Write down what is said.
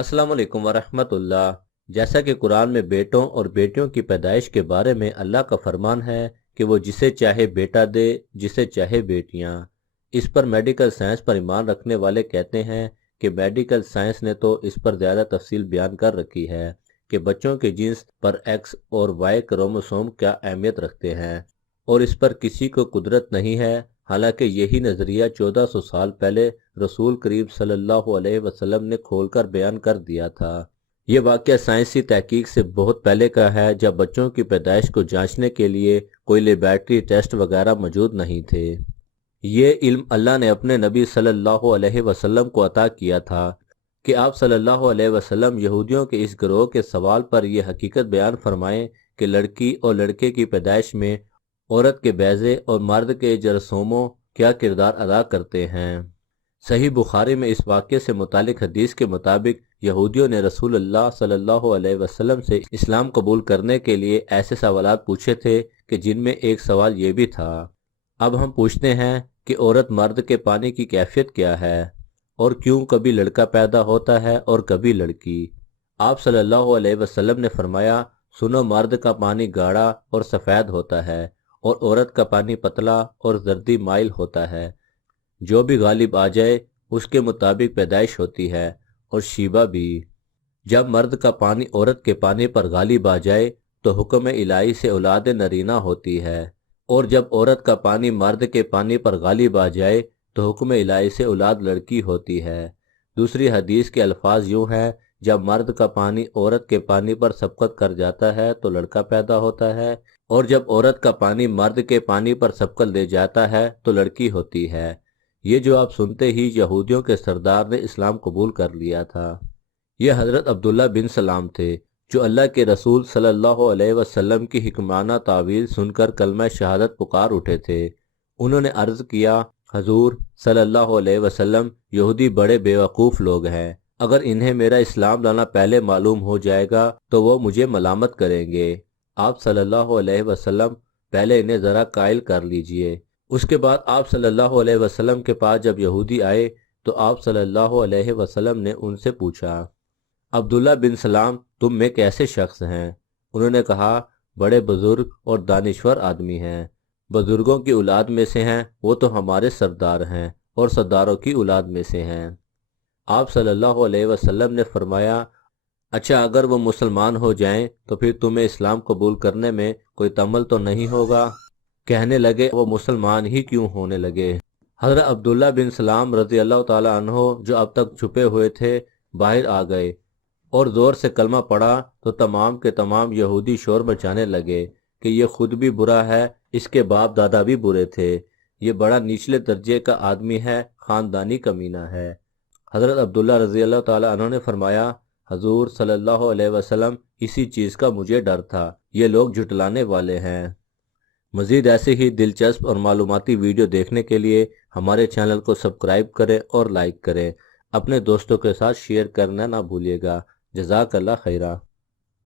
अस्सलाम वालेकुम वरहमतुल्लाह। जैसा कि कुरान में बेटों और बेटियों की पैदाइश के बारे में अल्लाह का फरमान है कि वो जिसे चाहे बेटा दे, जिसे चाहे बेटियां। इस पर मेडिकल साइंस पर ईमान रखने वाले कहते हैं कि मेडिकल साइंस ने तो इस पर ज़्यादा तफसील बयान कर रखी है कि बच्चों के जीन्स पर एक्स और वाई क्रोमोसोम क्या अहमियत रखते हैं, और इस पर किसी को कुदरत नहीं है। हालांकि यही नज़रिया 1400 साल पहले रसूल करीम सल्लल्लाहु अलैहि वसल्लम ने खोलकर बयान कर दिया था। ये वाक़या साइंसी तहकीक से बहुत पहले का है, जब बच्चों की पैदाइश को जांचने के लिए कोई लेबॉरेटरी टेस्ट वगैरह मौजूद नहीं थे। ये इल्म अल्लाह ने अपने नबी सल्लल्लाहु अलैहि वसल्लम को अता किया था कि आप सल्लल्लाहु अलैहि वसल्लम यहूदियों के इस गिरोह के सवाल पर यह हकीकत बयान फरमाएं कि लड़की और लड़के की पैदाइश में औरत के बैज़े और मर्द के जरसोमों क्या किरदार अदा करते हैं। सही बुखारी में इस वाक़े से मुतालिक हदीस के मुताबिक यहूदियों ने रसूलुल्लाह सल्लल्लाहु अलैहि वसल्लम से इस्लाम कबूल करने के लिए ऐसे सवालात पूछे थे कि जिनमें एक सवाल ये भी था। अब हम पूछते हैं कि औरत मर्द के पानी की कैफियत क्या है और क्यों कभी लड़का पैदा होता है और कभी लड़की। आप सल्लल्लाहु अलैहि वसल्लम ने फरमाया, सुनो, मर्द का पानी गाढ़ा और सफ़ेद होता है और औरत का पानी पतला और जर्दी माइल होता है। जो भी गालिब आ जाए उसके मुताबिक पैदाइश होती है, और शीबा भी। जब मर्द का पानी औरत के पानी पर गालिब आ जाए तो हुक्म इलाही से औलाद नरीना होती है, और जब औरत का पानी मर्द के पानी पर गालिब आ जाए तो हुक्म इलाही से औलाद लड़की होती है। दूसरी हदीस के अल्फाज यूँ हैं, जब मर्द का पानी औरत के पानी पर सबकत कर जाता है तो लड़का पैदा होता है, और जब औरत का पानी मर्द के पानी पर सबकत ले जाता है तो लड़की होती है। ये जो आप सुनते ही यहूदियों के सरदार ने इस्लाम कबूल कर लिया था। ये हज़रत अब्दुल्ला बिन सलाम थे, जो अल्लाह के रसूल सल्लल्लाहु अलैहि वसल्लम की हिकमाना तावील सुनकर कलमा शहादत पुकार उठे थे। उन्होंने अर्ज़ किया, हजूर सल्लल्लाहु अलैहि वसल्लम, यहूदी बड़े बेवकूफ़ लोग हैं। अगर इन्हें मेरा इस्लाम लाना पहले मालूम हो जाएगा तो वो मुझे मलामत करेंगे। आप सल्लल्लाहु अलैहि वसल्लम पहले इन्हें ज़रा कायल कर लीजिए। उसके बाद आप सल्लल्लाहु अलैहि वसल्लम के पास जब यहूदी आए तो आप सल्लल्लाहु अलैहि वसल्लम ने उनसे पूछा, अब्दुल्ला बिन सलाम, तुम में कैसे शख्स हैं? उन्होंने कहा, बड़े बुजुर्ग और दानिश्वर आदमी हैं। बुजुर्गों की औलाद में से हैं, वो तो हमारे सरदार हैं, और सरदारों की औलाद में से हैं। आप सल्लल्लाहु अलैहि वसल्लम ने फरमाया, अच्छा, अगर वो मुसलमान हो जाएं तो फिर तुम्हें इस्लाम कबूल करने में कोई तमल तो नहीं होगा? कहने लगे, वो मुसलमान ही क्यों होने लगे। हज़रत अब्दुल्ला बिन सलाम रज़ी अल्लाह ताला अन्हो, जो अब तक छुपे हुए थे, बाहर आ गए और ज़ोर से कलमा पढ़ा तो तमाम के तमाम यहूदी शोर मचाने लगे कि ये खुद भी बुरा है, इसके बाप दादा भी बुरे थे, ये बड़ा निचले दर्जे का आदमी है, ख़ानदानी कमीना है। हज़रत अब्दुल्ला रज़ी अल्लाह ताला अन्हो ने फरमाया, हजूर सल्लल्लाहु अलैहि वसल्लम, इसी चीज़ का मुझे डर था, ये लोग झुटलाने वाले हैं। मज़ीद ऐसे ही दिलचस्प और मालूमाती वीडियो देखने के लिए हमारे चैनल को सब्सक्राइब करें और लाइक करें। अपने दोस्तों के साथ शेयर करना ना भूलिएगा। जज़ाकल्लाह खैरा।